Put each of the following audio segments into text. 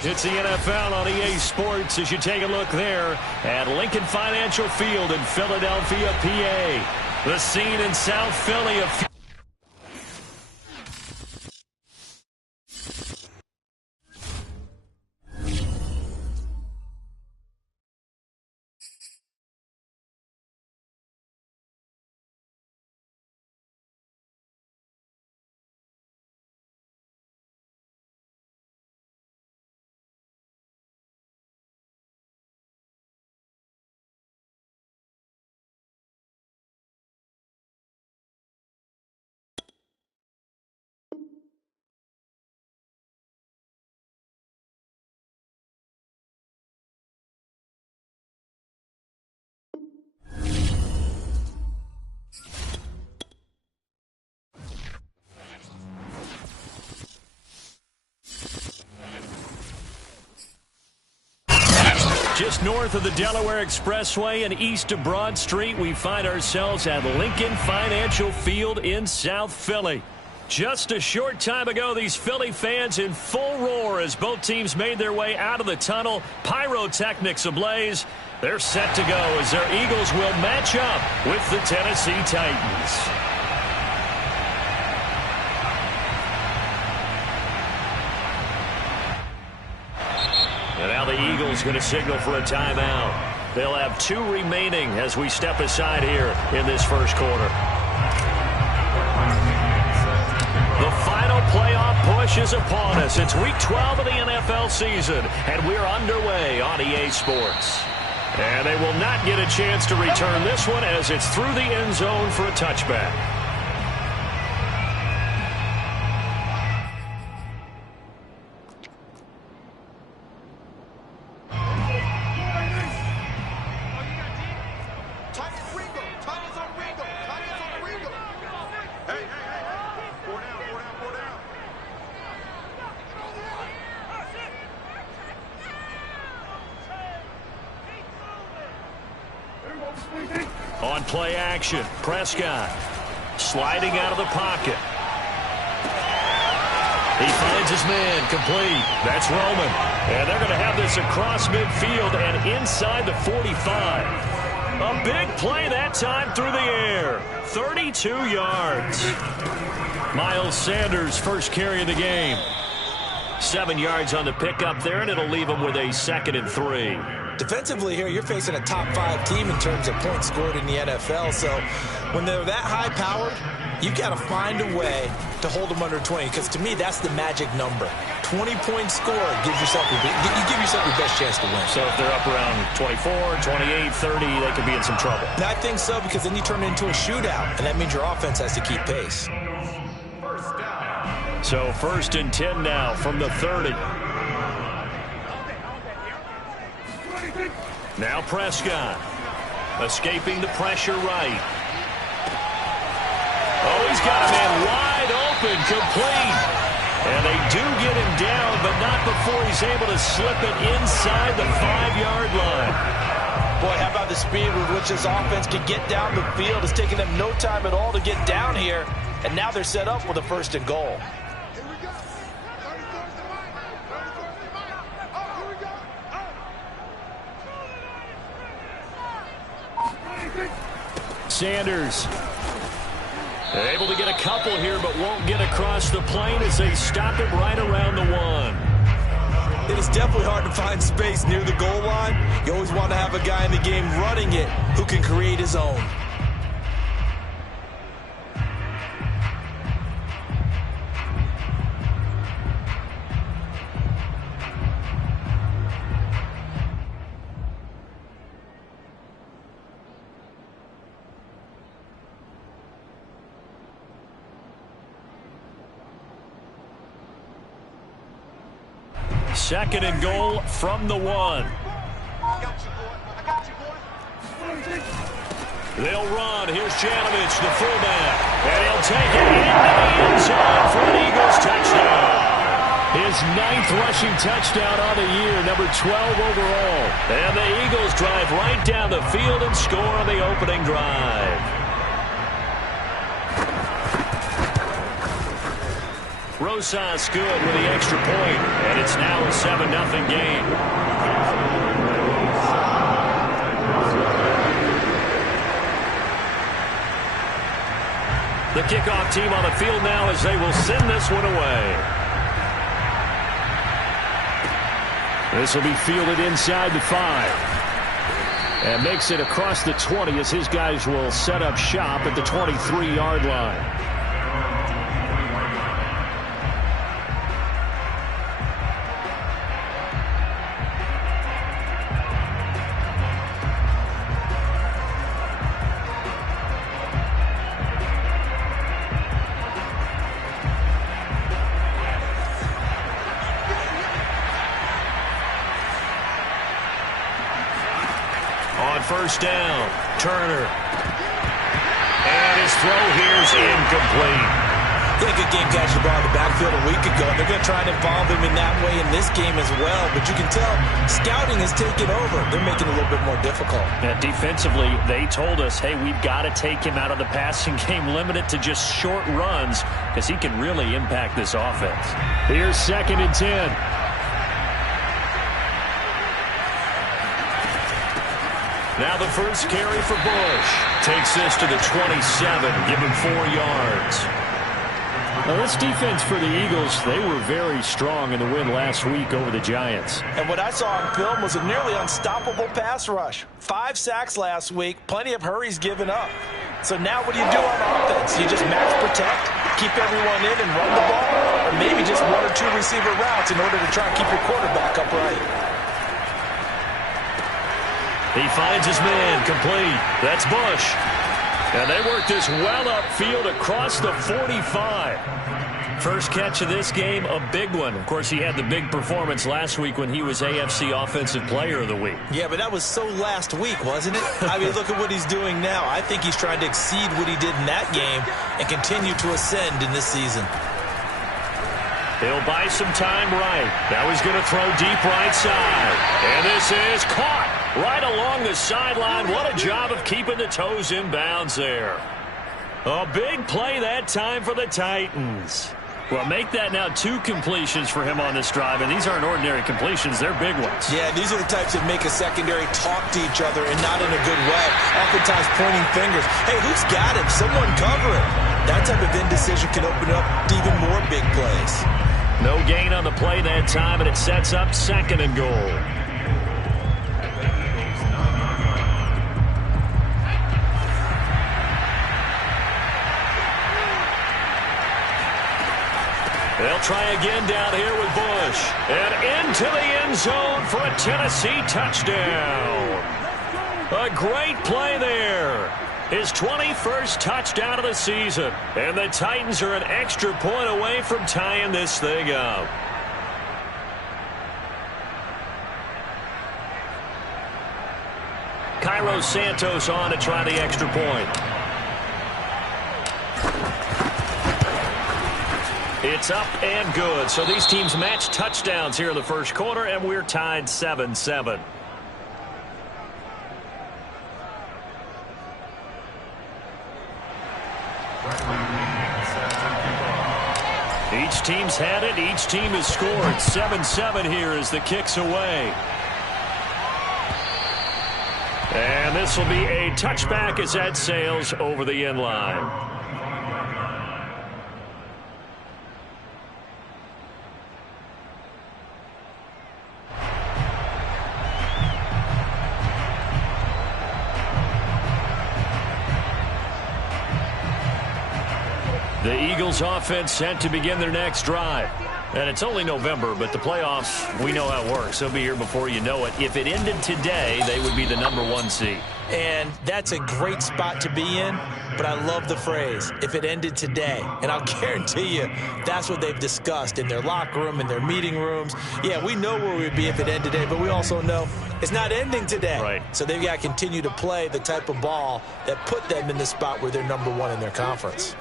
It's the NFL on EA Sports as you take a look there at Lincoln Financial Field in Philadelphia, PA. The scene in South Philly of just north of the Delaware Expressway and east of Broad Street, we find ourselves at Lincoln Financial Field in South Philly. Just a short time ago, these Philly fans in full roar as both teams made their way out of the tunnel. Pyrotechnics ablaze. They're set to go as their Eagles will match up with the Tennessee Titans. And now the Eagles going to signal for a timeout. They'll have 2 remaining as we step aside here in this first quarter. The final playoff push is upon us. It's week 12 of the NFL season, and we're underway on EA Sports. And they will not get a chance to return this one as it's through the end zone for a touchback. On play action, Prescott sliding out of the pocket. He finds his man, complete. That's Roman. And they're going to have this across midfield and inside the 45. A big play that time through the air. 32 yards. Miles Sanders first carry of the game. 7 yards on the pickup there, and it'll leave him with a 2nd and 3. Defensively here, you're facing a top 5 team in terms of points scored in the NFL. So when they're that high-powered, you got to find a way to hold them under 20. Because to me, that's the magic number. 20-point score gives yourself you give yourself your best chance to win. So if they're up around 24, 28, 30, they could be in some trouble. And I think so, because then you turn it into a shootout, and that means your offense has to keep pace. So 1st and 10 now from the 30. Now Prescott, escaping the pressure right. Oh, he's got a man wide open, complete. And they do get him down, but not before he's able to slip it inside the 5-yard line. Boy, how about the speed with which this offense can get down the field? It's taking them no time at all to get down here. And now they're set up with a 1st and goal. Sanders able to get a couple here, but won't get across the plane as they stop it right around the 1. It is definitely hard to find space near the goal line. You always want to have a guy in the game running it who can create his own. Second and goal from the 1. They'll run. Here's Janovich, the fullback. And he'll take it into the end zone for an Eagles touchdown. His 9th rushing touchdown on the year, number 12 overall. And the Eagles drive right down the field and score on the opening drive. Rosas good with the extra point, and it's now a 7-0 game. The kickoff team on the field now as they will send this one away. This will be fielded inside the 5. And makes it across the 20 as his guys will set up shop at the 23-yard line. First down, Turner. And his throw here's incomplete. Yeah, good game catch the ball in the backfield a week ago. They're going to try and involve him in that way in this game as well. But you can tell scouting has taken over. They're making it a little bit more difficult. Yeah, defensively, they told us, hey, we've got to take him out of the passing game, limit it to just short runs because he can really impact this offense. Here's 2nd and 10. Now the first carry for Bush. Takes this to the 27, give him 4 yards. Now this defense for the Eagles, they were very strong in the win last week over the Giants. And what I saw on film was a nearly unstoppable pass rush. 5 sacks last week, plenty of hurries given up. So now what do you do on offense? You just max protect, keep everyone in and run the ball, or maybe just 1 or 2 receiver routes in order to try and keep your quarterback upright. He finds his man, complete. That's Bush. And they work this well upfield across the 45. First catch of this game, a big one. Of course, he had the big performance last week when he was AFC Offensive Player of the Week. Yeah, but that was so last week, wasn't it? I mean, look at what he's doing now. I think he's trying to exceed what he did in that game and continue to ascend in this season. He'll buy some time right. Now he's going to throw deep right side. And this is caught right along the sideline. What a job of keeping the toes in bounds there. A big play that time for the Titans. Well, make that now 2 completions for him on this drive, and these aren't ordinary completions. They're big ones. Yeah, these are the types that make a secondary talk to each other and not in a good way. Oftentimes pointing fingers. Hey, who's got him? Someone cover him. That type of indecision can open up even more big plays. No gain on the play that time, and it sets up 2nd and goal. They'll try again down here with Bush. And into the end zone for a Tennessee touchdown. A great play there. His 21st touchdown of the season. And the Titans are an extra point away from tying this thing up. Cairo Santos on to try the extra point. It's up and good. So these teams match touchdowns here in the first quarter, and we're tied 7-7. Each team's had it. Each team has scored. 7-7 here as the kick's away. And this will be a touchback as that sails over the end line. The Eagles offense set to begin their next drive. And it's only November, but the playoffs, we know how it works. They'll be here before you know it. If it ended today, they would be the #1 seed. And that's a great spot to be in, but I love the phrase, if it ended today. And I'll guarantee you that's what they've discussed in their locker room, in their meeting rooms. Yeah, we know where we'd be if it ended today, but we also know it's not ending today. Right. So they've got to continue to play the type of ball that put them in the spot where they're #1 in their conference.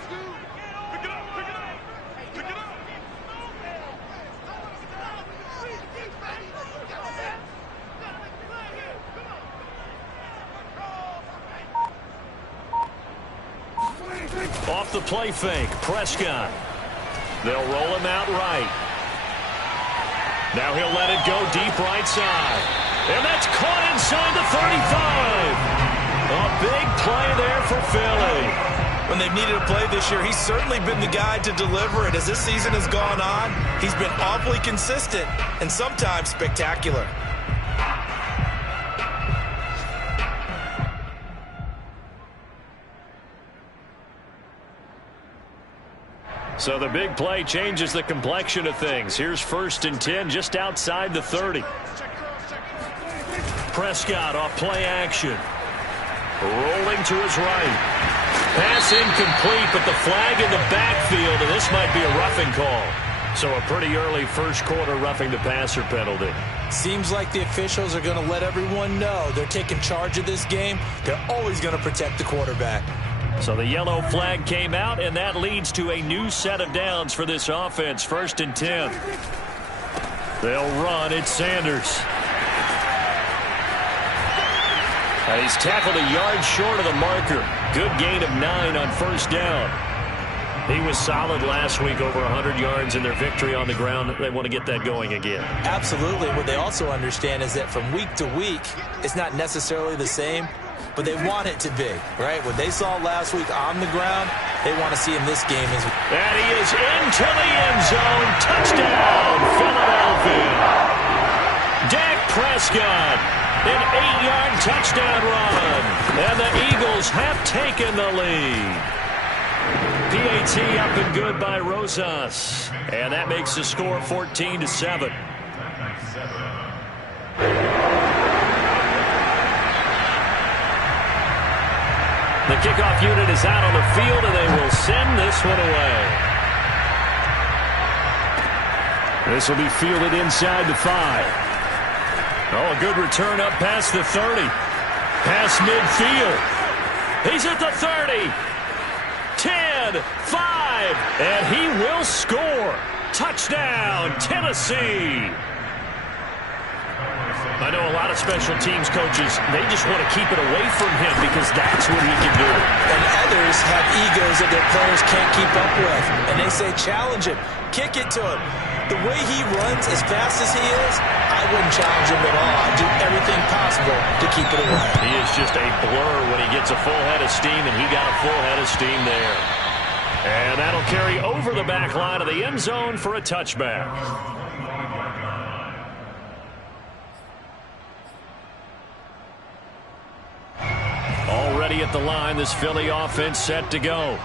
Off the play fake, Prescott. They'll roll him out right. Now he'll let it go deep right side. And that's caught inside the 35. A big play there for Philly. When they've needed a play this year, he's certainly been the guy to deliver it. As this season has gone on, he's been awfully consistent and sometimes spectacular. So the big play changes the complexion of things. Here's 1st and 10 just outside the 30. Prescott off play action. Rolling to his right. Pass incomplete, but the flag in the backfield, and this might be a roughing call. So a pretty early first quarter roughing the passer penalty. Seems like the officials are going to let everyone know they're taking charge of this game. They're always going to protect the quarterback. So the yellow flag came out, and that leads to a new set of downs for this offense. 1st and 10. They'll run. It's Sanders. And he's tackled a yard short of the marker. Good gain of 9 on 1st down. He was solid last week, over 100 yards in their victory on the ground. They want to get that going again. Absolutely. What they also understand is that from week to week, it's not necessarily the same, but they want it to be, right? What they saw last week on the ground, they want to see in this game as well. And he is into the end zone. Touchdown, Philadelphia. Dak Prescott. An 8-yard touchdown run. And the Eagles have taken the lead. PAT up and good by Rosas. And that makes the score 14-7. The kickoff unit is out on the field, and they will send this one away. This will be fielded inside the 5. Oh, a good return up past the 30. Past midfield. He's at the 30. 10, 5, and he will score. Touchdown, Tennessee. I know a lot of special teams coaches, they just want to keep it away from him because that's what he can do. And others have egos that their players can't keep up with. And they say, challenge him. Kick it to him. The way he runs as fast as he is, I wouldn't challenge him at all. I'd do everything possible to keep it away. He is just a blur when he gets a full head of steam, and he got a full head of steam there. And that'll carry over the back line of the end zone for a touchback. Already at the line, this Philly offense set to go.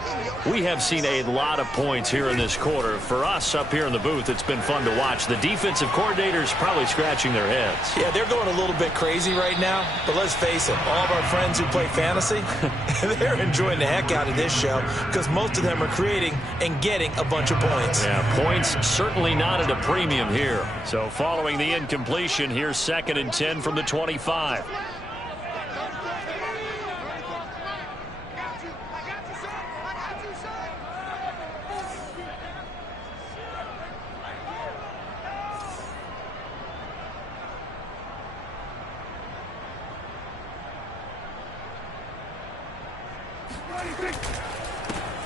We have seen a lot of points here in this quarter. For us up here in the booth, it's been fun to watch. The defensive coordinators probably scratching their heads. Yeah, they're going a little bit crazy right now. But let's face it, all of our friends who play fantasy, they're enjoying the heck out of this show because most of them are creating and getting a bunch of points. Yeah, points certainly not at a premium here. So following the incompletion, here's 2nd and 10 from the 25.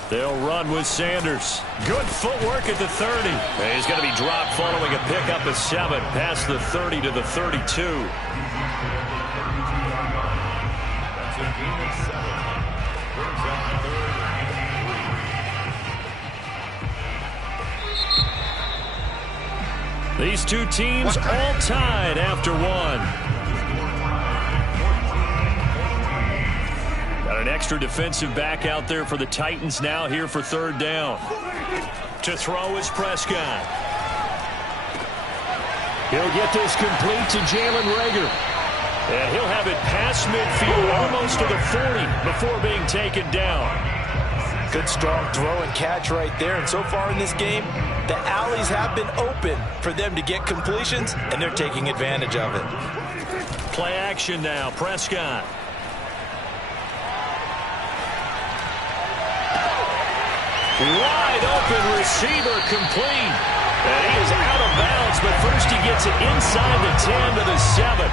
They'll run with Sanders. Good footwork at the 30. And he's going to be dropped following a pickup of 7 past the 30 to the 32. These two teams all tied after one. Got an extra defensive back out there for the Titans now here for 3rd down. To throw is Prescott. He'll get this complete to Jalen Reagor. And he'll have it past midfield almost to the 40 before being taken down. Good strong throw and catch right there. And so far in this game, the alleys have been open for them to get completions, and they're taking advantage of it. Play action now. Prescott. Wide open receiver complete. And he is out of bounds, but first he gets it inside the 10 to the 7.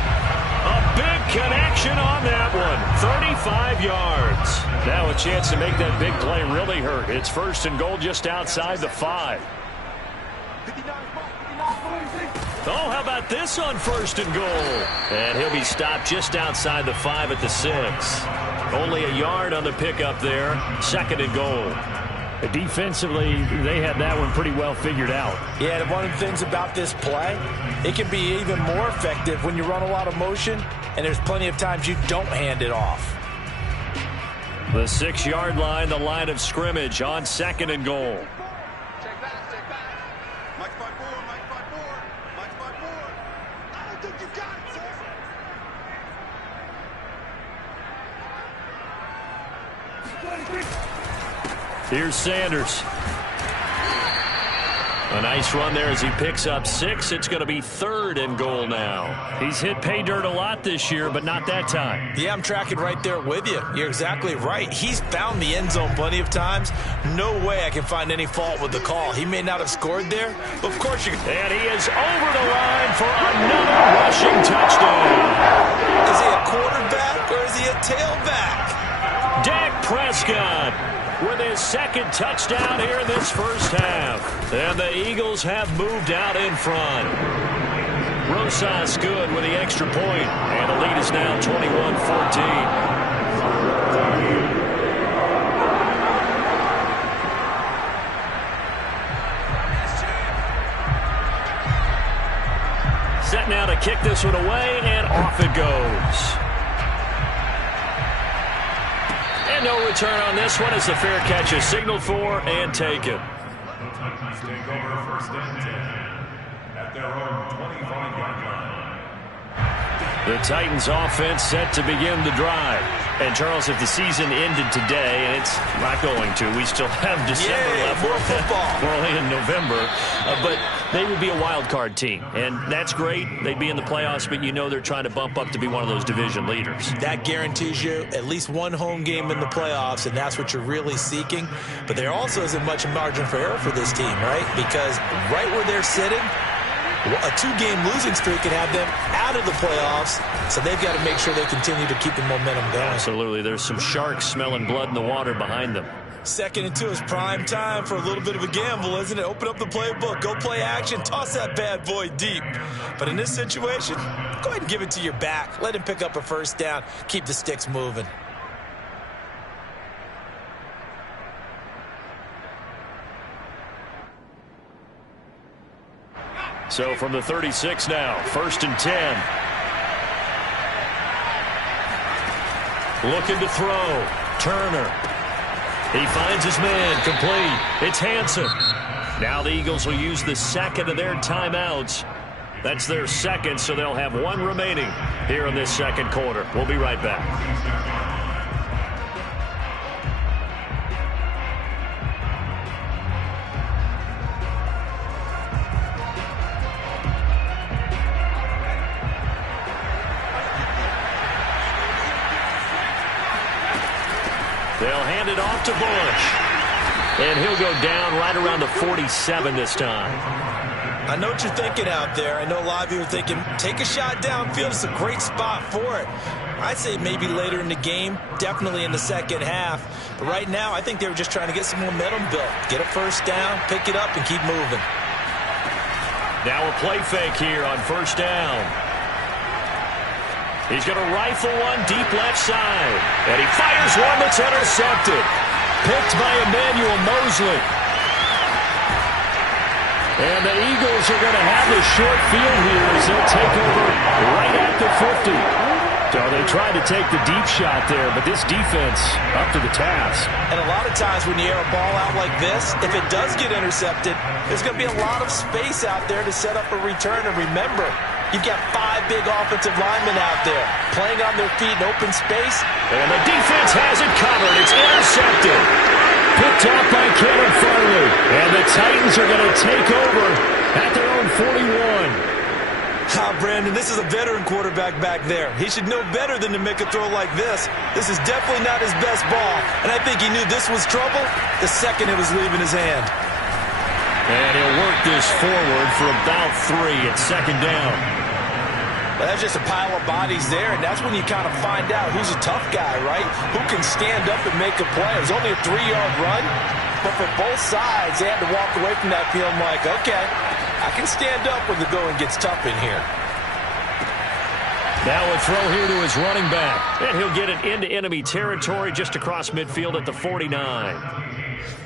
A big connection on that one. 35 yards. Now a chance to make that big play really hurt. It's 1st and goal just outside the 5. Oh, how about this on 1st and goal? And he'll be stopped just outside the 5 at the 6. Only a yard on the pickup there. 2nd and goal. Defensively, they had that one pretty well figured out. Yeah, and one of the things about this play, it can be even more effective when you run a lot of motion, and there's plenty of times you don't hand it off. The 6-yard line, the line of scrimmage on 2nd and goal. Check back, check back. Mike 5-4, Mike 5-4, Mike 5-4. I think you got it, sir. Here's Sanders. A nice run there as he picks up 6. It's going to be 3rd and goal now. He's hit pay dirt a lot this year, but not that time. Yeah, I'm tracking right there with you. You're exactly right. He's found the end zone plenty of times. No way I can find any fault with the call. He may not have scored there, but of course you can. And he is over the line for another rushing touchdown. Is he a quarterback or is he a tailback? Dak Prescott with his 2nd touchdown here in this first half. And the Eagles have moved out in front. Rosas good with the extra point. And the lead is now 21-14. Set now to kick this one away, and off it goes. And no return on this one as the fair catch is signaled for and taken. Take over 1st and 10 at their own 25-yard line. The Titans offense set to begin the drive. And Charles, if the season ended today, and it's not going to, we still have December left. More football. We're only in November, but they would be a wild card team, and that's great. They'd be in the playoffs, but you know they're trying to bump up to be one of those division leaders. That guarantees you at least one home game in the playoffs, and that's what you're really seeking. But there also isn't much margin for error for this team, right? Because right where they're sitting, a 2-game losing streak can have them out of the playoffs, so they've got to make sure they continue to keep the momentum going. Absolutely. There's some sharks smelling blood in the water behind them. 2nd and 2 is prime time for a little bit of a gamble, isn't it? Open up the playbook, go play action, toss that bad boy deep. But in this situation, go ahead and give it to your back. Let him pick up a 1st down, keep the sticks moving. So from the 36 now, 1st and 10. Looking to throw. Turner. He finds his man. Complete. It's Hanson. Now the Eagles will use the 2nd of their timeouts. That's their 2nd, so they'll have 1 remaining here in this 2nd quarter. We'll be right back. They'll hand it off to Bush. And he'll go down right around the 47 this time. I know what you're thinking out there. I know a lot of you are thinking, take a shot downfield. It's a great spot for it. I'd say maybe later in the game, definitely in the 2nd half. But right now, I think they were just trying to get some momentum built. Get a 1st down, pick it up, and keep moving. Now a play fake here on 1st down. He's going to rifle one deep left side. And he fires one that's intercepted. Picked by Emmanuel Mosley. And the Eagles are going to have the short field here as they'll take over right at the 50. So they tried to take the deep shot there, but this defense up to the task. And a lot of times when you air a ball out like this, if it does get intercepted, there's going to be a lot of space out there to set up a return. And remember, you've got 5 big offensive linemen out there playing on their feet in open space. And the defense has it covered. It's intercepted. Picked up by Kevin Farley. And the Titans are going to take over at their own 41. Brandon, this is a veteran quarterback back there. He should know better than to make a throw like this. This is definitely not his best ball, and I think he knew this was trouble the second it was leaving his hand. And he'll work this forward for about 3 at 2nd down. Well, that's just a pile of bodies there, and that's when you kind of find out who's a tough guy, right? Who can stand up and make a play. It was only a 3-yard run, but for both sides, they had to walk away from that feeling like, okay, I can stand up when the going gets tough in here. Now a throw here to his running back. And he'll get it into enemy territory just across midfield at the 49.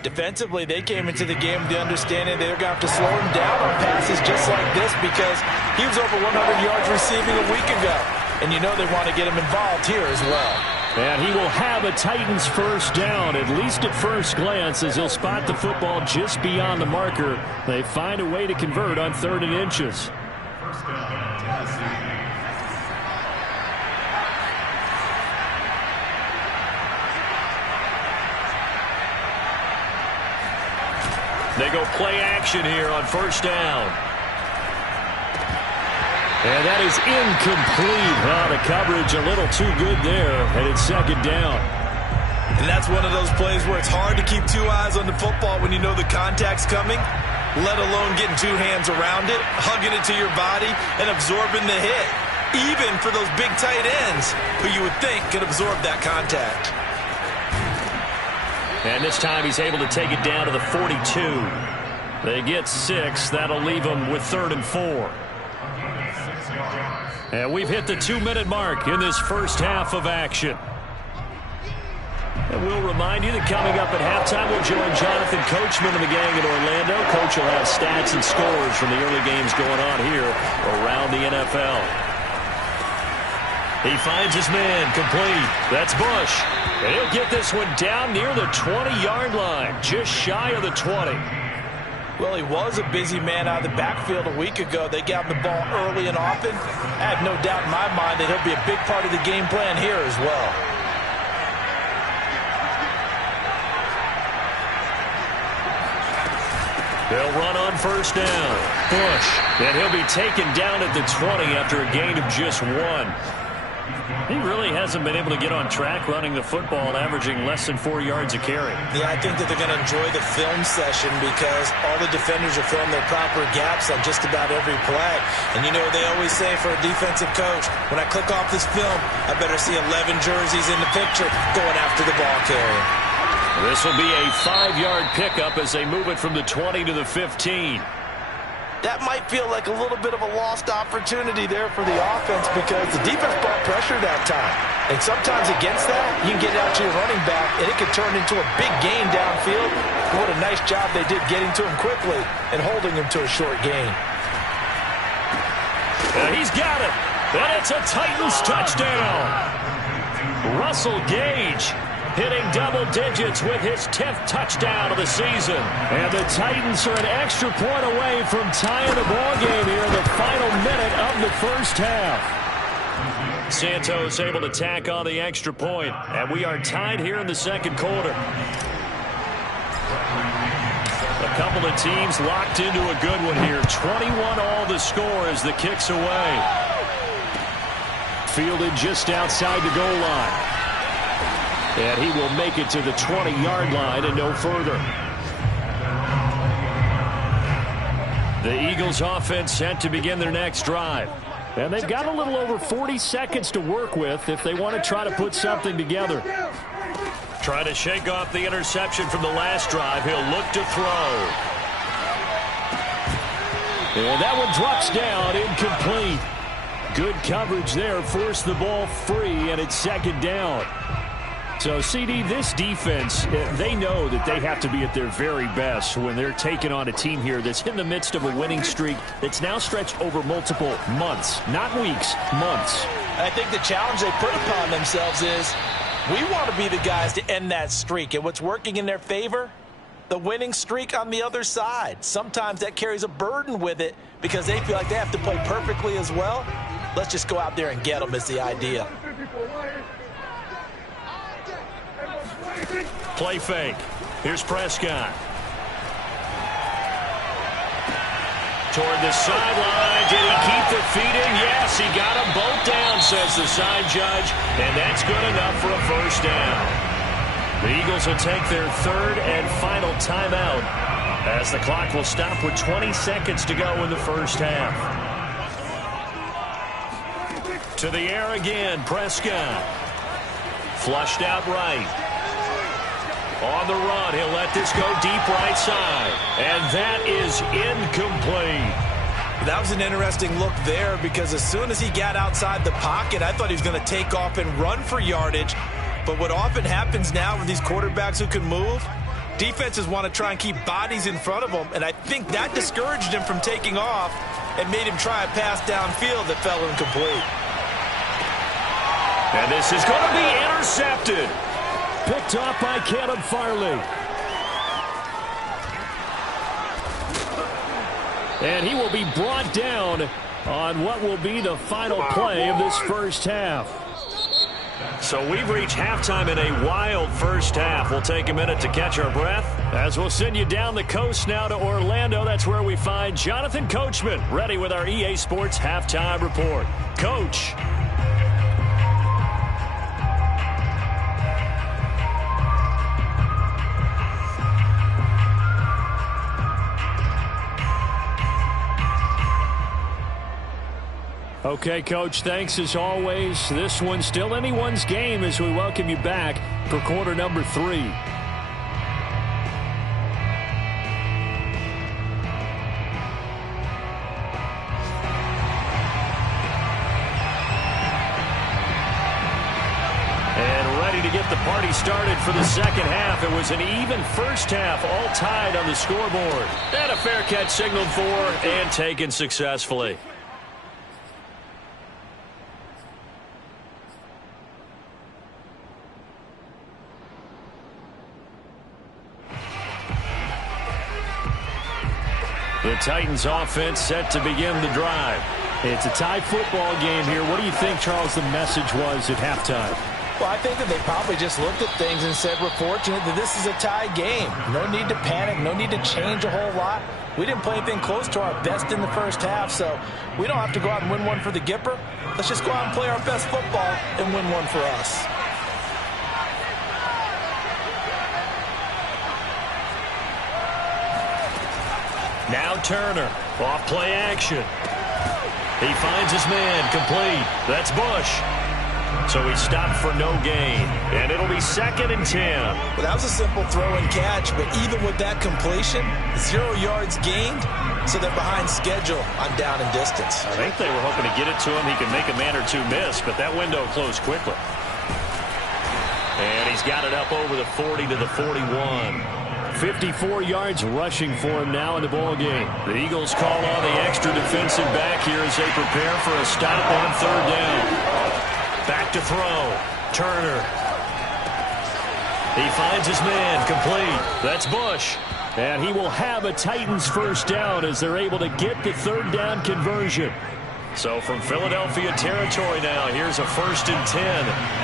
Defensively, they came into the game with the understanding they're going to have to slow him down on passes just like this because he was over 100 yards receiving a week ago. And you know they want to get him involved here as well. And he will have a Titans first down, at least at first glance, as he'll spot the football just beyond the marker. They find a way to convert on 3rd and inches. First down, Tennessee. They go play action here on 1st down. And that is incomplete. The coverage a little too good there, and it's 2nd down. And that's one of those plays where it's hard to keep 2 eyes on the football when you know the contact's coming, let alone getting 2 hands around it, hugging it to your body, and absorbing the hit, even for those big tight ends who you would think could absorb that contact. And this time he's able to take it down to the 42. They get 6. That'll leave them with 3rd and 4. And we've hit the 2-minute mark in this first half of action. And we'll remind you that coming up at halftime, we'll join Jonathan Coachman and the gang in Orlando. Coach will have stats and scores from the early games going on here around the NFL. He finds his man complete. That's Bush. And he'll get this one down near the 20-yard line, just shy of the 20. Well, he was a busy man out of the backfield a week ago. They got him the ball early and often. I have no doubt in my mind that he'll be a big part of the game plan here as well. They'll run on 1st down. Bush. And he'll be taken down at the 20 after a gain of just 1. He really hasn't been able to get on track running the football and averaging less than 4 yards a carry. Yeah, I think that they're going to enjoy the film session because all the defenders are filling their proper gaps on just about every play. And you know what they always say for a defensive coach, when I click off this film, I better see 11 jerseys in the picture going after the ball carrier. This will be a 5-yard pickup as they move it from the 20 to the 15. That might feel like a little bit of a lost opportunity there for the offense because the defense brought pressure that time. And sometimes against that, you can get out to your running back, and it could turn into a big gain downfield. What a nice job they did getting to him quickly and holding him to a short gain. And he's got it. And it's a Titans touchdown. Russell Gage hitting double digits with his 10th touchdown of the season. And the Titans are an extra point away from tying the ballgame here in the final minute of the first half. Santos able to tack on the extra point, and we are tied here in the 2nd quarter. A couple of teams locked into a good one here. 21 all the score as the kick's away. Fielded just outside the goal line. And he will make it to the 20-yard line and no further. The Eagles offense set to begin their next drive. And they've got a little over 40 seconds to work with if they want to try to put something together. Trying to shake off the interception from the last drive. He'll look to throw. And that one drops down, incomplete. Good coverage there, forced the ball free, and it's 2nd down. So, CD, this defense, they know that they have to be at their very best when they're taking on a team here that's in the midst of a winning streak that's now stretched over multiple months, not weeks, months. I think the challenge they put upon themselves is we want to be the guys to end that streak. And what's working in their favor? The winning streak on the other side. Sometimes that carries a burden with it because they feel like they have to play perfectly as well. Let's just go out there and get them is the idea. Play fake. Here's Prescott. Toward the sideline. Did he keep the feet in? Yes, he got them both down, says the side judge. And that's good enough for a first down. The Eagles will take their 3rd and final timeout as the clock will stop with 20 seconds to go in the first half. To the air again, Prescott. Flushed out right. On the run, he'll let this go deep right side. And that is incomplete. That was an interesting look there because as soon as he got outside the pocket, I thought he was going to take off and run for yardage. But what often happens now with these quarterbacks who can move, defenses want to try and keep bodies in front of them, and I think that discouraged him from taking off and made him try a pass downfield that fell incomplete. And this is going to be intercepted. Picked off by Caleb Farley. And he will be brought down on what will be the final play of this first half. So we've reached halftime in a wild first half. We'll take a minute to catch our breath as we'll send you down the coast now to Orlando. That's where we find Jonathan Coachman ready with our EA Sports Halftime Report. Coach. Okay, Coach, thanks as always. This one's still anyone's game as we welcome you back for quarter number 3. And ready to get the party started for the second half. It was an even first half, all tied on the scoreboard. And a fair catch signaled for and taken successfully. The Titans offense set to begin the drive. It's a tie football game here. What do you think, Charles, the message was at halftime? Well, I think that they probably just looked at things and said, we're fortunate that this is a tie game. No need to panic. No need to change a whole lot. We didn't play anything close to our best in the first half, so we don't have to go out and win one for the Gipper. Let's just go out and play our best football and win one for us. Now Turner, off play action. He finds his man, complete. That's Bush. So he stopped for no gain, and it'll be 2nd and 10. Well, that was a simple throw and catch, but even with that completion, 0 yards gained, so they're behind schedule on down and distance. I think they were hoping to get it to him. He could make a man or two miss, but that window closed quickly. And he's got it up over the 40 to the 41. 54 yards rushing for him now in the ball game. The Eagles call on the extra defensive back here as they prepare for a stop on 3rd down. Back to throw. Turner. He finds his man, complete. That's Bush. And he will have a Titans first down as they're able to get the 3rd down conversion. So from Philadelphia territory now, here's a 1st and 10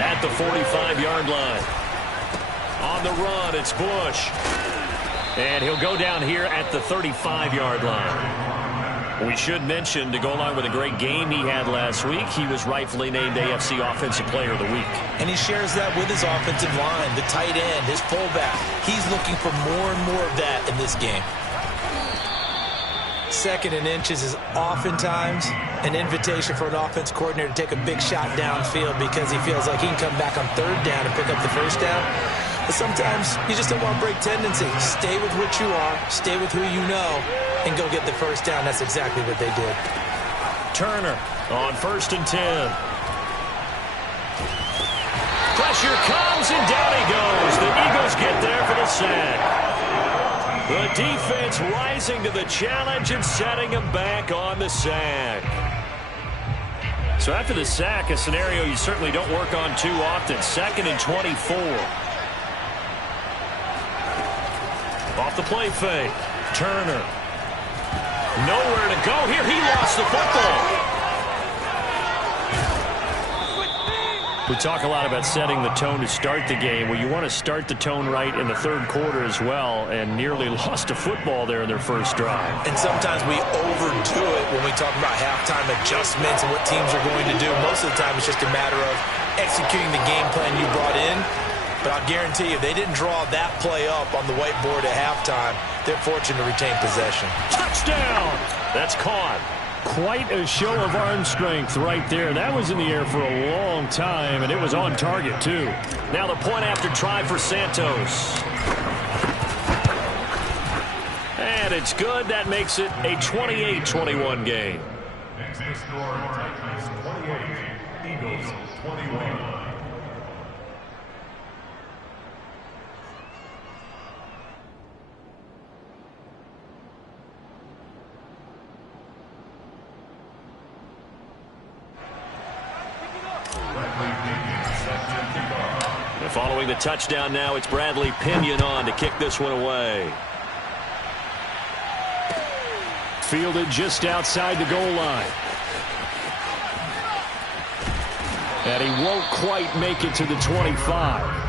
at the 45-yard line. On the run, it's Bush. And he'll go down here at the 35-yard line. We should mention, to go along with a great game he had last week, he was rightfully named AFC Offensive Player of the Week. And he shares that with his offensive line, the tight end, his fullback. He's looking for more and more of that in this game. 2nd and inches is oftentimes an invitation for an offense coordinator to take a big shot downfield because he feels like he can come back on 3rd down and pick up the first down. But sometimes you just don't want to break tendency. Stay with what you are, stay with who you know, and go get the first down. That's exactly what they did. Turner on 1st and 10. Pressure comes, and down he goes. The Eagles get there for the sack. The defense rising to the challenge and setting him back on the sack. So after the sack, a scenario you certainly don't work on too often. 2nd and 24. Off the play fake. Turner. Nowhere to go here. He lost the football. We talk a lot about setting the tone to start the game. Well, you want to start the tone right in the 3rd quarter as well, and nearly lost a football there in their first drive. And sometimes we overdo it when we talk about halftime adjustments and what teams are going to do. Most of the time it's just a matter of executing the game plan you brought in. But I'll guarantee you, they didn't draw that play up on the whiteboard at halftime. They're fortunate to retain possession. Touchdown! That's caught. Quite a show of arm strength right there. That was in the air for a long time, and it was on target, too. Now the point after try for Santos. And and it's good. That makes it a 28-21 game. Next to score, Titans 28, Eagles 21. Following the touchdown now, it's Bradley Pinion on to kick this one away. Fielded just outside the goal line. And he won't quite make it to the 25.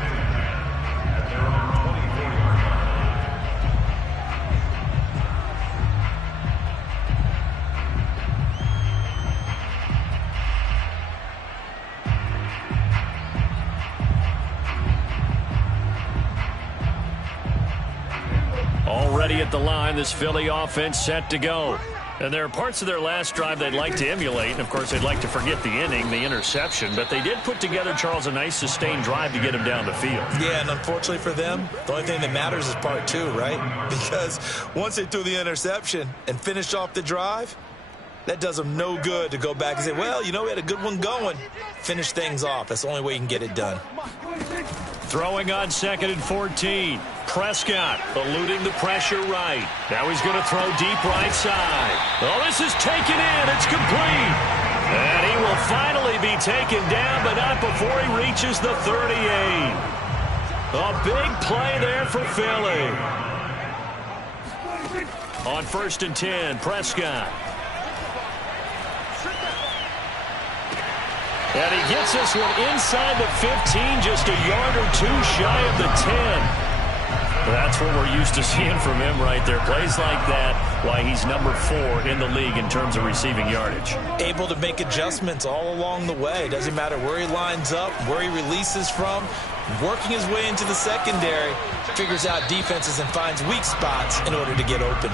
Already at the line, this Philly offense set to go. And there are parts of their last drive they'd like to emulate. And, of course, they'd like to forget the inning, the interception. But they did put together, Charles, a nice sustained drive to get him down the field. Yeah, and unfortunately for them, the only thing that matters is part two, right? Because once they threw the interception and finished off the drive, that does them no good to go back and say, well, you know, we had a good one going. Finish things off. That's the only way you can get it done. Throwing on 2nd and 14. Prescott eluding the pressure right. Now he's going to throw deep right side. Oh, this is taken in. It's complete. And he will finally be taken down, but not before he reaches the 38. A big play there for Philly. On 1st and 10, Prescott. And he gets this one inside the 15, just a yard or two shy of the 10. That's what we're used to seeing from him right there. Plays like that, why he's number 4 in the league in terms of receiving yardage. Able to make adjustments all along the way. Doesn't matter where he lines up, where he releases from. Working his way into the secondary, figures out defenses and finds weak spots in order to get open.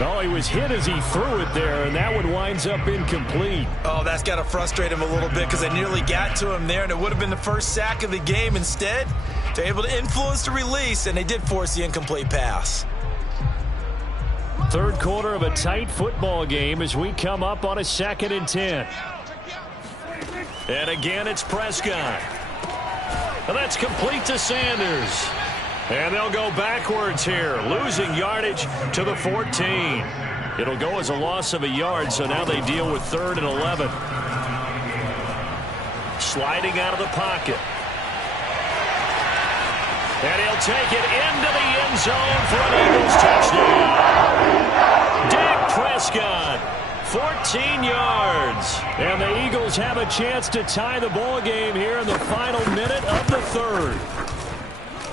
Oh, he was hit as he threw it there, and that one winds up incomplete. Oh, that's got to frustrate him a little bit because they nearly got to him there, and it would have been the first sack of the game. Instead, they're able to influence the release, and they did force the incomplete pass. Third quarter of a tight football game as we come up on a 2nd and 10. And again, it's Prescott. And that's complete to Sanders. And they'll go backwards here, losing yardage to the 14. It'll go as a loss of a yard, so now they deal with 3rd and 11. Sliding out of the pocket. And he'll take it into the end zone for an Eagles touchdown. Dak Prescott, 14 yards. And the Eagles have a chance to tie the ball game here in the final minute of the 3rd.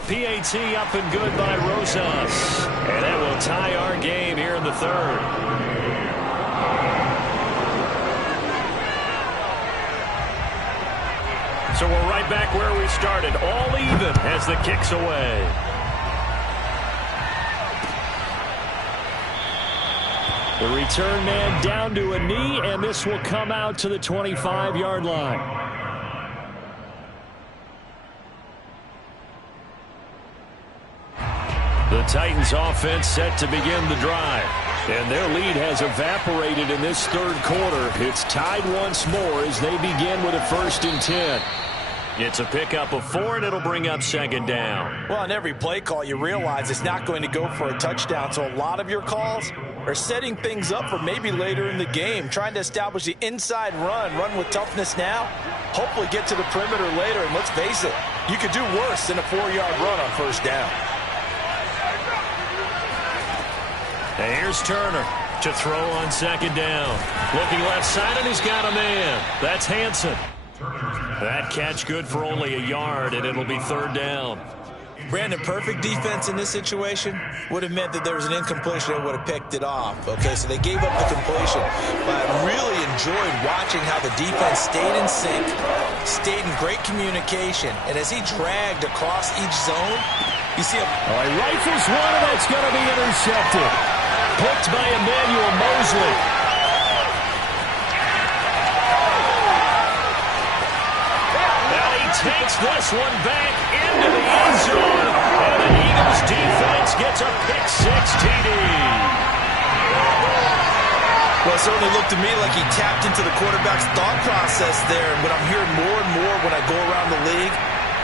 PAT up and good by Rosas. And that will tie our game here in the 3rd. So we're right back where we started, all even as the kick's away. The return man down to a knee, and this will come out to the 25-yard line. The Titans offense set to begin the drive. And their lead has evaporated in this 3rd quarter. It's tied once more as they begin with a 1st and 10. It's a pickup of 4, and it'll bring up 2nd down. Well, on every play call, you realize it's not going to go for a touchdown. So a lot of your calls are setting things up for maybe later in the game, trying to establish the inside run with toughness now, hopefully get to the perimeter later. And let's face it, you could do worse than a 4-yard run on 1st down. And here's Turner to throw on 2nd down. Looking left side, and he's got a man. That's Hansen. That catch good for only a yard, and it'll be 3rd down. Brandon, perfect defense in this situation would have meant that there was an incompletion that would have picked it off. Okay, so they gave up the completion. But I really enjoyed watching how the defense stayed in sync, stayed in great communication, and as he dragged across each zone, you see him. Oh, he rifles one, and that's going to be intercepted. Picked by Emmanuel Mosley. Now he takes this one back into the end zone. And the Eagles defense gets a pick-six TD. Well, it certainly looked to me like he tapped into the quarterback's thought process there. And what I'm hearing more and more when I go around the league,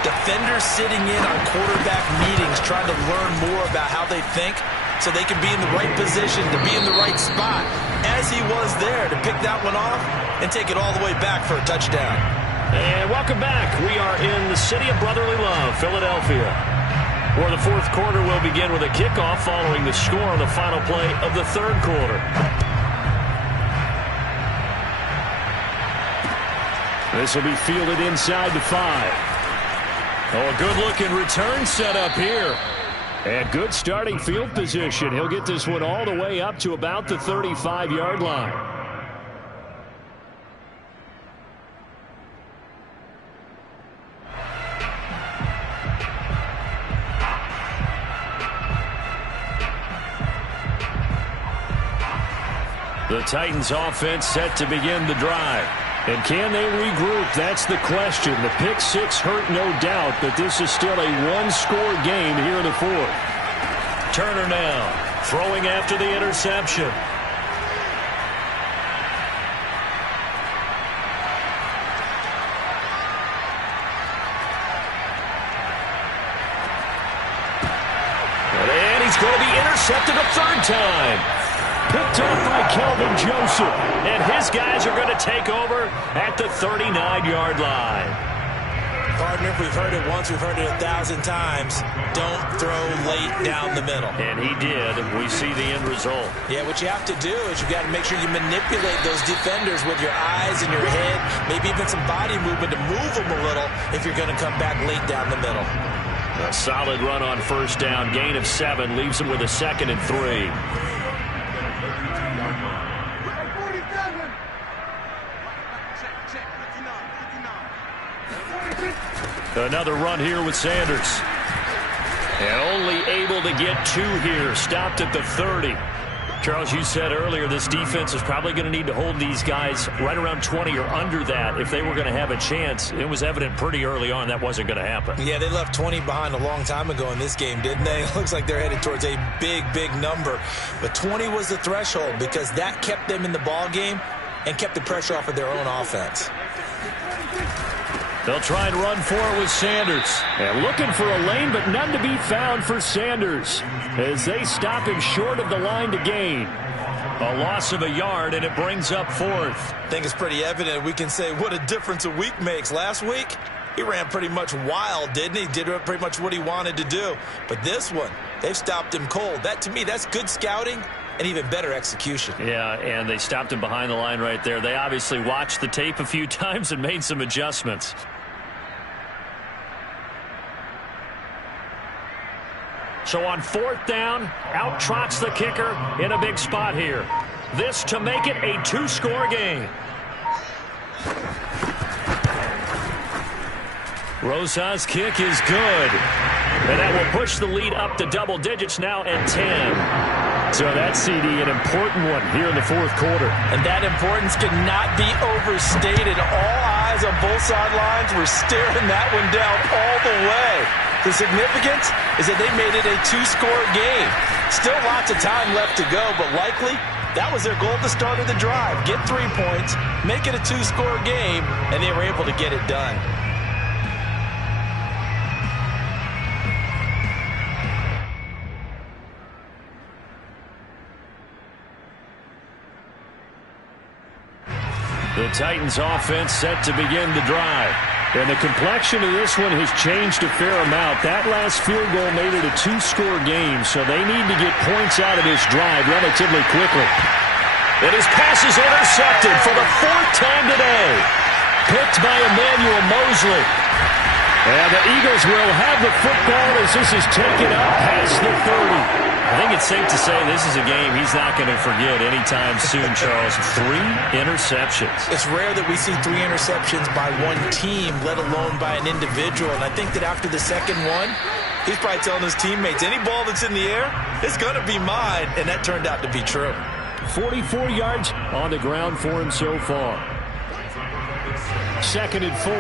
defenders sitting in on quarterback meetings trying to learn more about how they think so they can be in the right position, to be in the right spot, as he was there, to pick that one off and take it all the way back for a touchdown. And welcome back. We are in the city of brotherly love, Philadelphia, where the fourth quarter will begin with a kickoff following the score on the final play of the third quarter. This will be fielded inside the 5. Oh, a good-looking return set up here. And good starting field position. He'll get this one all the way up to about the 35-yard line. The Titans offense set to begin the drive. And can they regroup? That's the question. The pick-six hurt, no doubt, but this is still a one-score game here in the fourth. Turner now, throwing after the interception. And he's going to be intercepted a third time. Picked up by Kelvin Joseph. And his guys are going to take over at the 39-yard line. Partner, if we've heard it once, we've heard it 1,000 times. Don't throw late down the middle. And he did. We see the end result. Yeah, what you have to do is you've got to make sure you manipulate those defenders with your eyes and your head, maybe even some body movement to move them a little if you're going to come back late down the middle. A solid run on first down. Gain of 7 leaves him with a 2nd and 3. Another run here with Sanders. And only able to get 2 here. Stopped at the 30. Charles, you said earlier this defense is probably going to need to hold these guys right around 20 or under that if they were going to have a chance. It was evident pretty early on that wasn't going to happen. Yeah, they left 20 behind a long time ago in this game, didn't they? It looks like they're headed towards a big, big number. But 20 was the threshold because that kept them in the ball game and kept the pressure off of their own offense. They'll try and run for it with Sanders. And looking for a lane, but none to be found for Sanders as they stop him short of the line to gain. A loss of a yard, and it brings up 4th. I think it's pretty evident. We can say what a difference a week makes. Last week, he ran pretty much wild, didn't he? Did pretty much what he wanted to do. But this one, they've stopped him cold. That, to me, that's good scouting and even better execution. Yeah, and they stopped him behind the line right there. They obviously watched the tape a few times and made some adjustments. So on 4th down, out trots the kicker in a big spot here. This to make it a 2-score game. Rosa's kick is good. And that will push the lead up to double digits now at 10. So that CD, an important one here in the fourth quarter. And that importance cannot be overstated. All eyes on both sidelines were staring that one down all the way. The significance is that they made it a 2-score game. Still lots of time left to go, but likely that was their goal at the start of the drive. Get 3 points, make it a 2-score game, and they were able to get it done. The Titans offense set to begin the drive. And the complexion of this one has changed a fair amount. That last field goal made it a 2-score game, so they need to get points out of this drive relatively quickly. And his pass is intercepted for the 4th time today. Picked by Emmanuel Mosley. And the Eagles will have the football as this is taken up past the 30. I think it's safe to say this is a game he's not going to forget anytime soon, Charles. 3 interceptions. It's rare that we see 3 interceptions by one team, let alone by an individual. And I think that after the second one, he's probably telling his teammates, any ball that's in the air, it's going to be mine. And that turned out to be true. 44 yards on the ground for him so far. 2nd and 4.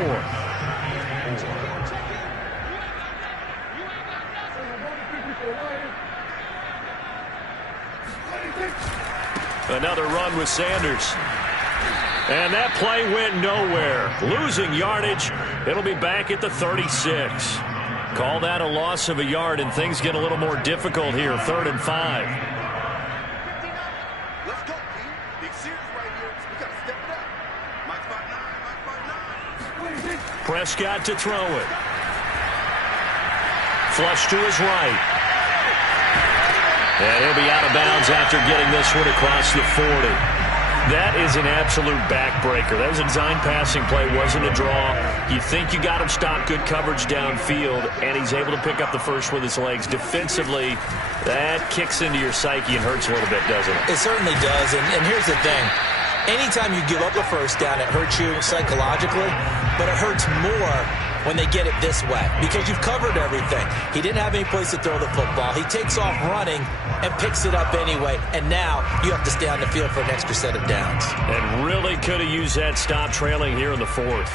Another run with Sanders. And that play went nowhere. Losing yardage. It'll be back at the 36. Call that a loss of a yard, and things get a little more difficult here. 3rd and 5. Let's go, team. Big series right here. We got to step it up. Mike 5'9", Mike 5'9". Prescott to throw it. Flush to his right. And he'll be out of bounds after getting this one across the 40. That is an absolute backbreaker. That was a design passing play, wasn't a draw. You think you got him stopped, good coverage downfield, and he's able to pick up the first with his legs. Defensively, that kicks into your psyche and hurts a little bit, doesn't it? It certainly does, and here's the thing. Anytime you give up a first down, it hurts you psychologically, but it hurts more when they get it this way because you've covered everything. He didn't have any place to throw the football. He takes off running and picks it up anyway, and now you have to stay on the field for an extra set of downs. And really could have used that stop trailing here in the 4th.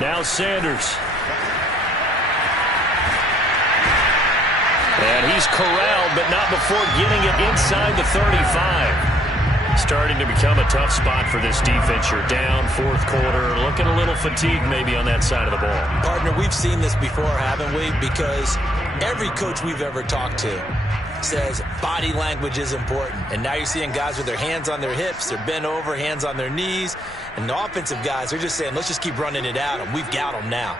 Now Sanders. And he's corralled, but not before getting it inside the 35. Starting to become a tough spot for this defense. You're down 4th quarter, looking a little fatigued maybe on that side of the ball. Partner, we've seen this before, haven't we? Because every coach we've ever talked to says body language is important. And now you're seeing guys with their hands on their hips, they're bent over, hands on their knees. And the offensive guys are just saying, let's just keep running it at them. We've got them now.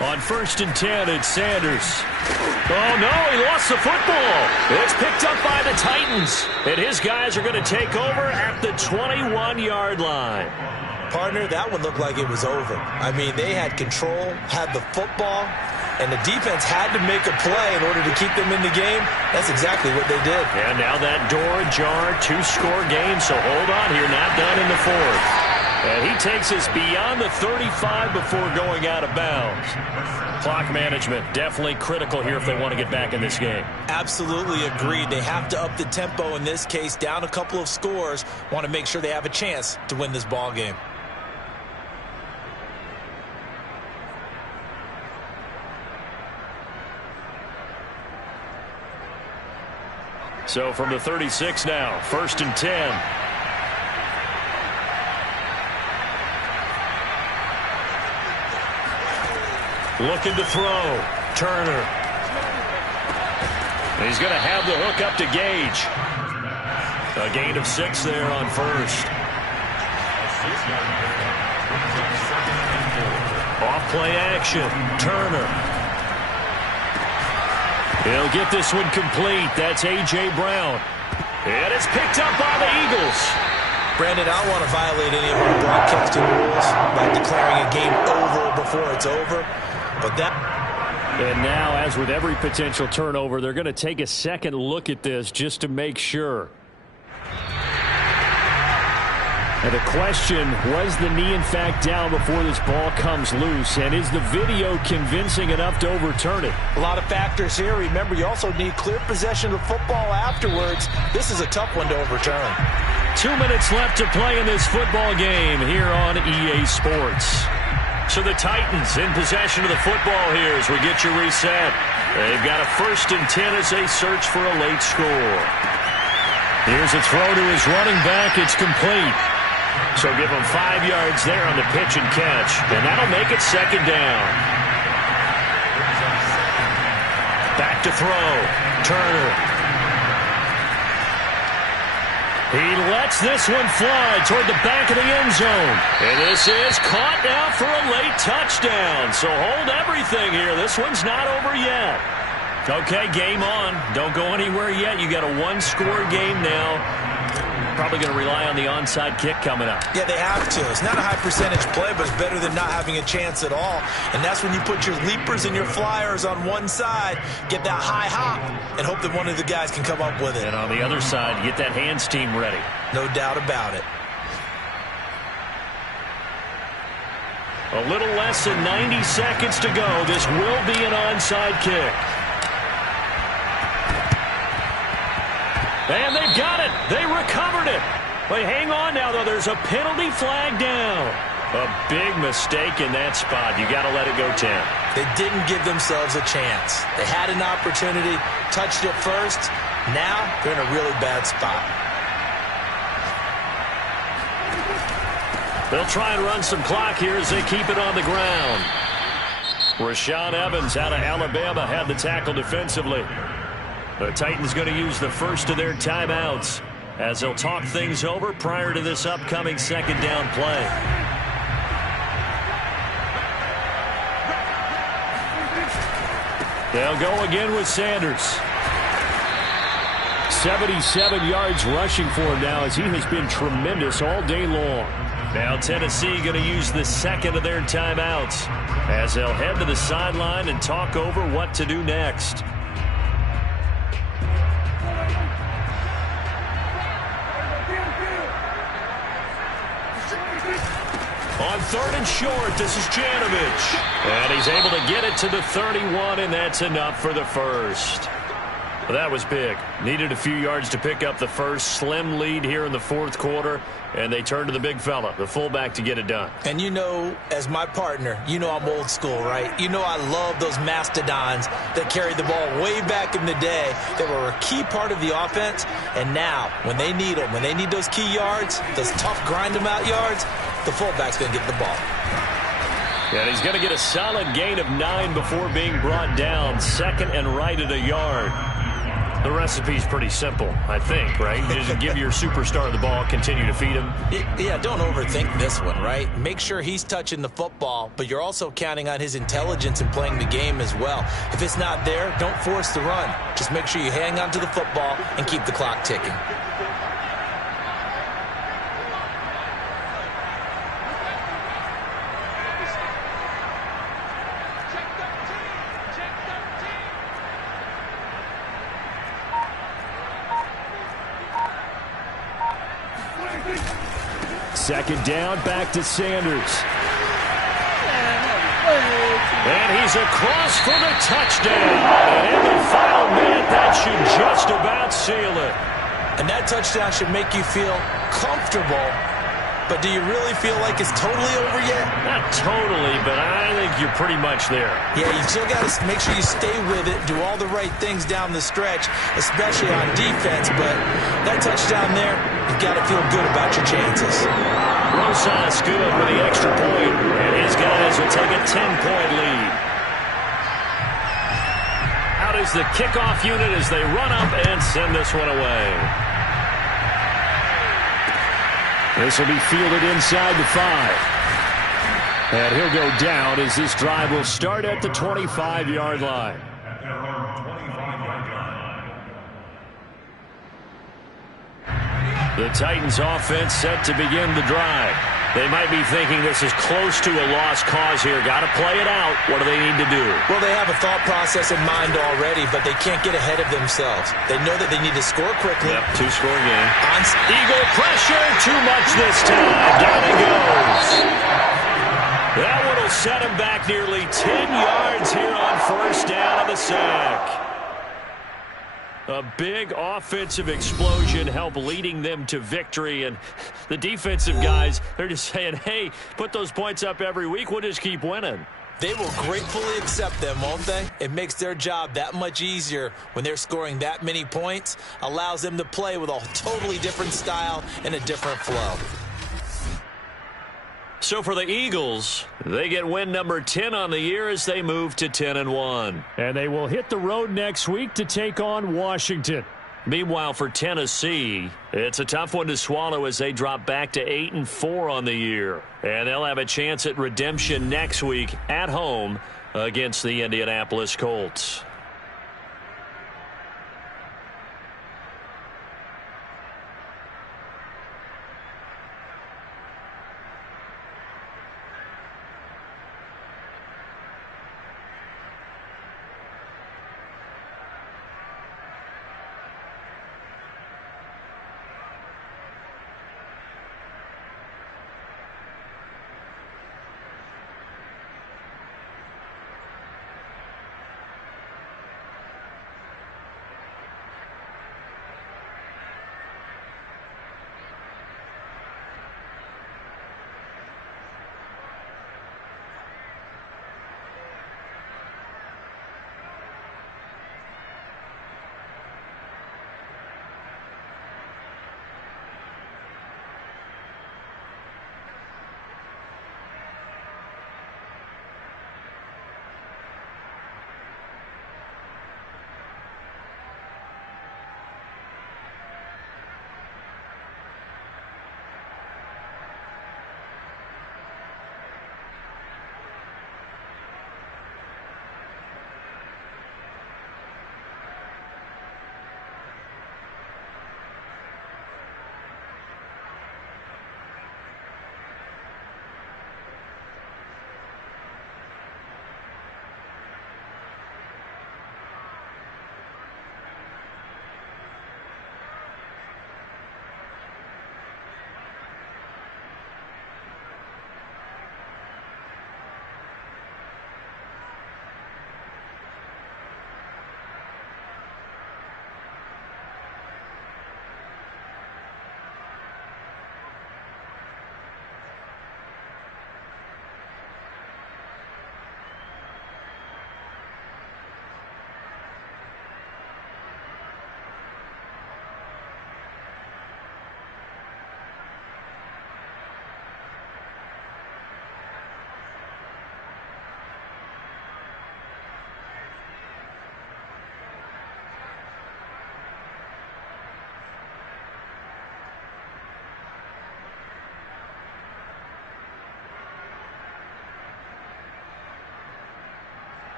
On 1st and 10, it's Sanders. Oh, no, he lost the football. It's picked up by the Titans. And his guys are going to take over at the 21-yard line. Partner, that one looked like it was over. I mean, they had control, had the football, and the defense had to make a play in order to keep them in the game. That's exactly what they did. And now that door ajar, 2-score game, so hold on here, not done in the 4th. And he takes us beyond the 35 before going out of bounds. Clock management definitely critical here if they want to get back in this game. Absolutely agreed. They have to up the tempo in this case, down a couple of scores, want to make sure they have a chance to win this ball game. So from the 36 now, 1st and 10. Looking to throw. Turner. And he's going to have the hook up to Gage. A gain of 6 there on 1st. Off play action. Turner. He'll get this one complete. That's A.J. Brown. And it's picked up by the Eagles. Brandon, I don't want to violate any of our broadcasting rules by declaring a game over before it's over. But that... And now, as with every potential turnover, they're going to take a second look at this just to make sure. And the question, was the knee in fact down before this ball comes loose? And is the video convincing enough to overturn it? A lot of factors here. Remember, you also need clear possession of the football afterwards. This is a tough one to overturn. 2 minutes left to play in this football game here on EA Sports. So the Titans in possession of the football here as we get you reset. They've got a 1st and 10 as they search for a late score. Here's a throw to his running back. It's complete. So give him 5 yards there on the pitch and catch. And that'll make it 2nd down. Back to throw. Turner. He lets this one fly toward the back of the end zone. And this is caught now for a late touchdown. So hold everything here. This one's not over yet. Okay, game on. Don't go anywhere yet. You got a 1-score game now. Probably going to rely on the onside kick coming up. Yeah, they have to. It's not a high percentage play, but it's better than not having a chance at all. And that's when you put your leapers and your flyers on one side, get that high hop, and hope that one of the guys can come up with it. And on the other side, get that hands team ready. No doubt about it. A little less than 90 seconds to go. This will be an onside kick. And they've got it. They recovered it. But hang on now, though. There's a penalty flag down. A big mistake in that spot. You got to let it go 10. They didn't give themselves a chance. They had an opportunity, touched it first. Now they're in a really bad spot. They'll try and run some clock here as they keep it on the ground. Rashaan Evans out of Alabama had the tackle defensively. The Titans going to use the first of their timeouts as they'll talk things over prior to this upcoming second down play. They'll go again with Sanders. 77 yards rushing for him now as he has been tremendous all day long. Now Tennessee going to use the second of their timeouts as they'll head to the sideline and talk over what to do next. On third and short, this is Janovich. And he's able to get it to the 31, and that's enough for the first. Well, that was big. Needed a few yards to pick up the first. Slim lead here in the fourth quarter, and they turn to the big fella, the fullback, to get it done. And you know, as my partner, you know I'm old school, right? You know I love those mastodons that carried the ball way back in the day that were a key part of the offense. And now, when they need them, when they need those key yards, those tough grind-them-out yards, the fullback's going to get the ball. And he's going to get a solid gain of 9 before being brought down. Second and right at a yard. The recipe's pretty simple, I think, right? Just give your superstar the ball, continue to feed him. Yeah, don't overthink this one, right? Make sure he's touching the football, but you're also counting on his intelligence in playing the game as well. If it's not there, don't force the run. Just make sure you hang on to the football and keep the clock ticking. Second down, back to Sanders. And he's across for the touchdown. And in the final minute, that should just about seal it. And that touchdown should make you feel comfortable. But do you really feel like it's totally over yet? Not totally, but I think you're pretty much there. Yeah, you still got to make sure you stay with it, do all the right things down the stretch, especially on defense. But that touchdown there, you've got to feel good about your chances. Rosas good with the extra point, and his guys will take a 10-point lead. Out is the kickoff unit as they run up and send this one away. This will be fielded inside the 5. And he'll go down as this drive will start at the 25-yard line. At their own 25-yard line. The Titans offense set to begin the drive. They might be thinking this is close to a lost cause here. Got to play it out. What do they need to do? Well, they have a thought process in mind already, but they can't get ahead of themselves. They know that they need to score quickly. Yep, two-score game. Eagle Pressure, too much this time. Down he goes. That one will set him back nearly 10 yards here on first down of the sack. A big offensive explosion helped leading them to victory. And the defensive guys, they're just saying, hey, put those points up every week. We'll just keep winning. They will gratefully accept them, won't they? It makes their job that much easier when they're scoring that many points. Allows them to play with a totally different style and a different flow. So for the Eagles, they get win number 10 on the year as they move to 10-1. And they will hit the road next week to take on Washington. Meanwhile, for Tennessee, it's a tough one to swallow as they drop back to 8-4 on the year. And they'll have a chance at redemption next week at home against the Indianapolis Colts.